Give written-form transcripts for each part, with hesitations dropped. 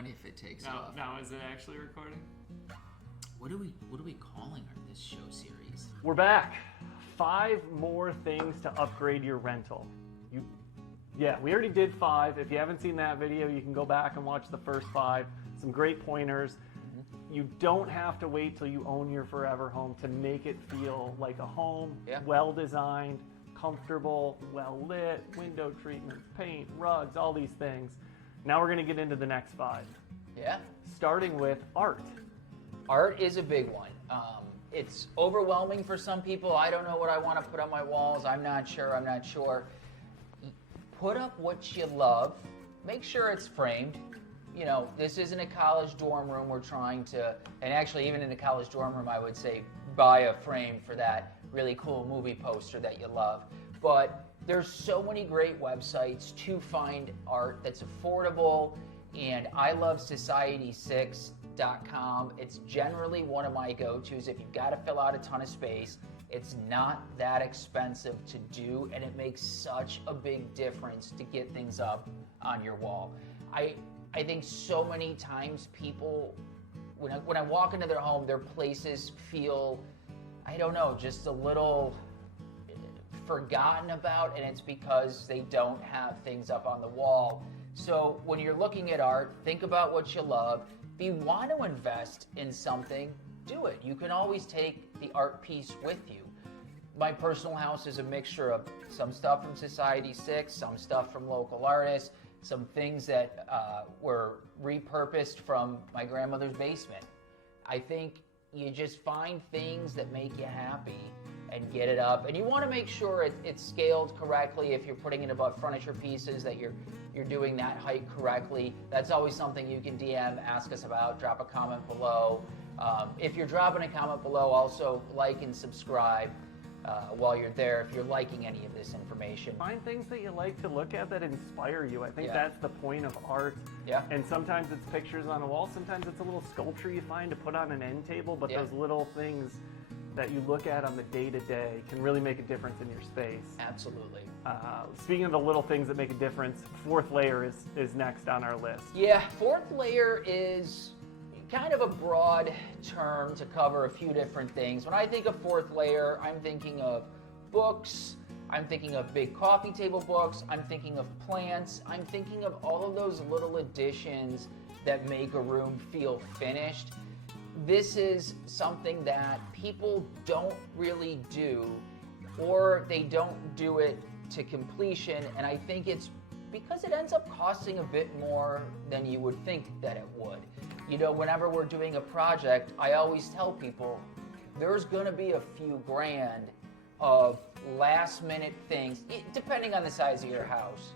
funny if it takes off. Now is it actually recording? What are we calling this show series? We're back. 5 more things to upgrade your rental. Yeah, we already did 5. If you haven't seen that video, you can go back and watch the first 5. Some great pointers. You don't have to wait till you own your forever home to make it feel like a home, well designed, comfortable, well lit, window treatments, paint, rugs, all these things. Now we're going to get into the next 5. Yeah. Starting with art. Art is a big one. It's overwhelming for some people. I don't know what I want to put on my walls. I'm not sure. Put up what you love. Make sure it's framed. You know, this isn't a college dorm room. We're trying to, and actually even in a college dorm room, I would say buy a frame for that really cool movie poster that you love. But there's so many great websites to find art that's affordable, and I love Society6.com. It's generally one of my go-tos. If you've got to fill out a ton of space, it's not that expensive to do, and it makes such a big difference to get things up on your wall. I think so many times people, when I walk into their home, their places feel, I don't know, just a little forgotten about, and it's because they don't have things up on the wall. So when you're looking at art, think about what you love. If you want to invest in something, do it. You can always take the art piece with you. My personal house is a mixture of some stuff from Society6, some stuff from local artists, some things that were repurposed from my grandmother's basement. I think you just find things that make you happy and get it up. And you want to make sure it's scaled correctly. If you're putting it above furniture pieces, that you're doing that height correctly. That's always something you can DM, ask us about, drop a comment below. If you're dropping a comment below, also like and subscribe while you're there if you're liking any of this information. Find things that you like to look at that inspire you. I think that's the point of art. Yeah. And sometimes it's pictures on a wall, sometimes it's a little sculpture you find to put on an end table, but those little things that you look at on the day-to-day can really make a difference in your space. Absolutely. Speaking of the little things that make a difference, 4th layer is next on our list. Yeah, 4th layer is kind of a broad term to cover a few different things. When I think of 4th layer, I'm thinking of books, I'm thinking of big coffee table books, I'm thinking of plants, I'm thinking of all of those little additions that make a room feel finished. This is something that people don't really do, or they don't do it to completion, and I think it's because it ends up costing a bit more than you would think that it would. You know, whenever we're doing a project, I always tell people there's going to be a few grand of last minute things, depending on the size of your house.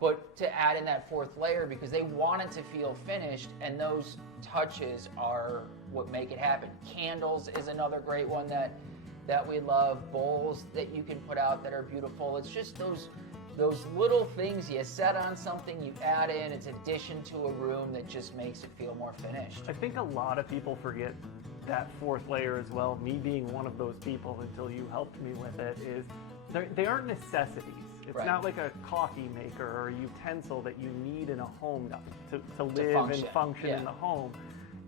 But to add in that 4th layer, because they want it to feel finished, and those touches are what make it happen. Candles is another great one that we love. Bowls that you can put out that are beautiful. It's just those little things you set on something, you add in, it's addition to a room that just makes it feel more finished. I think a lot of people forget that 4th layer as well. Me being one of those people until you helped me with it, is they aren't necessities. It's not like a coffee maker or a utensil that you need in a home to live and function in the home.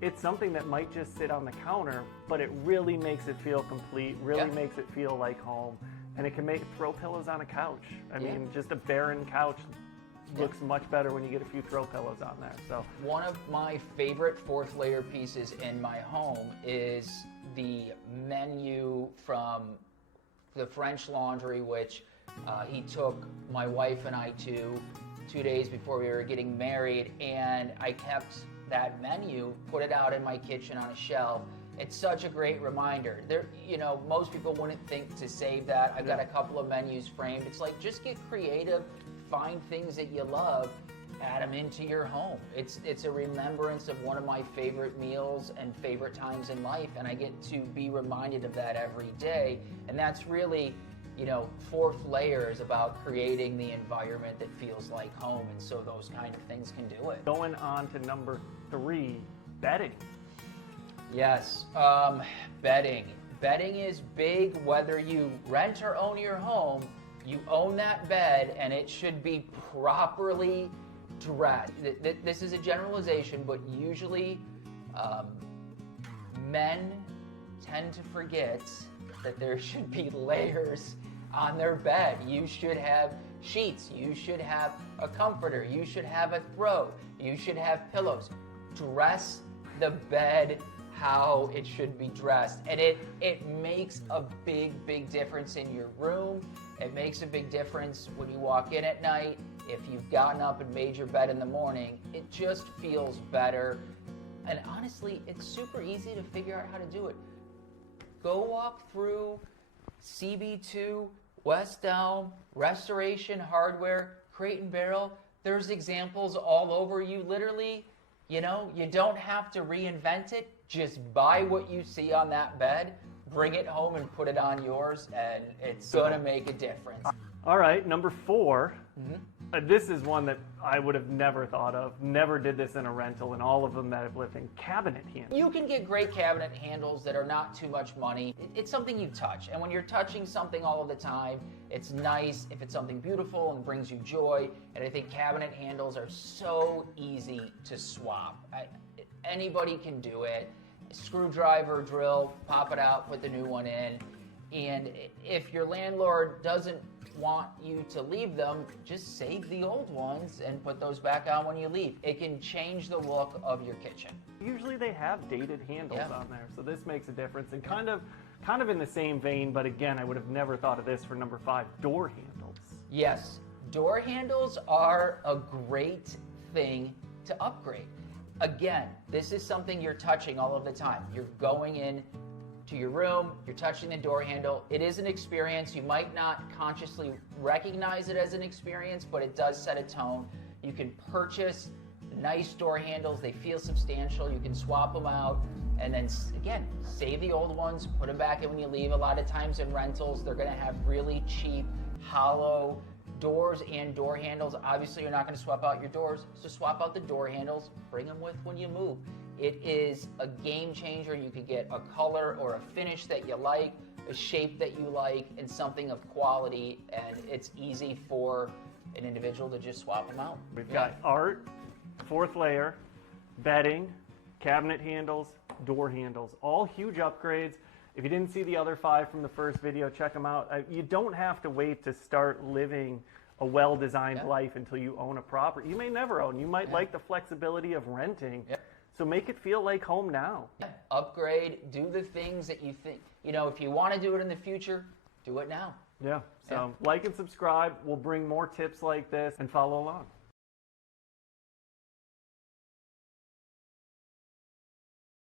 It's something that might just sit on the counter, but it really makes it feel complete, really makes it feel like home. And it can make throw pillows on a couch. I mean, just a barren couch looks much better when you get a few throw pillows on there. So one of my favorite 4th layer pieces in my home is the menu from the French Laundry, which he took my wife and I to 2 days before we were getting married, and I kept that menu, put it out in my kitchen on a shelf. It's such a great reminder. You know, most people wouldn't think to save that. I've got a couple of menus framed. It's like, just get creative, find things that you love, add them into your home. It's a remembrance of one of my favorite meals and favorite times in life, and I get to be reminded of that every day. And that's really, you know, 4th layer is about creating the environment that feels like home, and so those kind of things can do it. Going on to number 3, bedding. Yes, bedding. Bedding is big. Whether you rent or own your home, you own that bed, and it should be properly dress. This is a generalization, but usually men tend to forget that there should be layers on their bed. You should have sheets, you should have a comforter, you should have a throw, you should have pillows. Dress the bed how it should be dressed, and it makes a big difference in your room. It makes a big difference when you walk in at night. If you've gotten up and made your bed in the morning, it just feels better. And honestly, it's super easy to figure out how to do it. Go walk through CB2, West Elm, Restoration Hardware, Crate and Barrel. There's examples all over. You literally, you don't have to reinvent it. Just buy what you see on that bed, bring it home and put it on yours, and it's going to make a difference. All right, number 4. This is one that I would have never thought of. Never did this in a rental, and all of them that I've lived in. Cabinet handles. You can get great cabinet handles that are not too much money. It's something you touch, and when you're touching something all of the time, it's nice if it's something beautiful and brings you joy. And I think cabinet handles are so easy to swap. Anybody can do it. Screwdriver, drill, pop it out, put the new one in. And if your landlord doesn't want you to leave them, just save the old ones and put those back on when you leave. It can change the look of your kitchen. Usually they have dated handles on there, so this makes a difference. And kind of in the same vein, but again, I would have never thought of this for number 5, door handles. Yes, door handles are a great thing to upgrade. Again, this is something you're touching all of the time. You're going in to your room, you're touching the door handle. It is an experience. You might not consciously recognize it as an experience, but it does set a tone. You can purchase nice door handles. They feel substantial. You can swap them out, and then again, save the old ones, put them back in when you leave. A lot of times in rentals, they're going to have really cheap, hollow doors and door handles. Obviously, you're not going to swap out your doors, so swap out the door handles, bring them with when you move. It is a game changer. You could get a color or a finish that you like, a shape that you like, and something of quality, and it's easy for an individual to just swap them out. We've got art, 4th layer, bedding, cabinet handles, door handles, all huge upgrades. If you didn't see the other 5 from the first video, check them out. You don't have to wait to start living a well-designed life until you own a property. You may never own. You might like the flexibility of renting. So make it feel like home now. Upgrade, do the things that you think, if you want to do it in the future, do it now. Yeah, so like and subscribe. We'll bring more tips like this and follow along.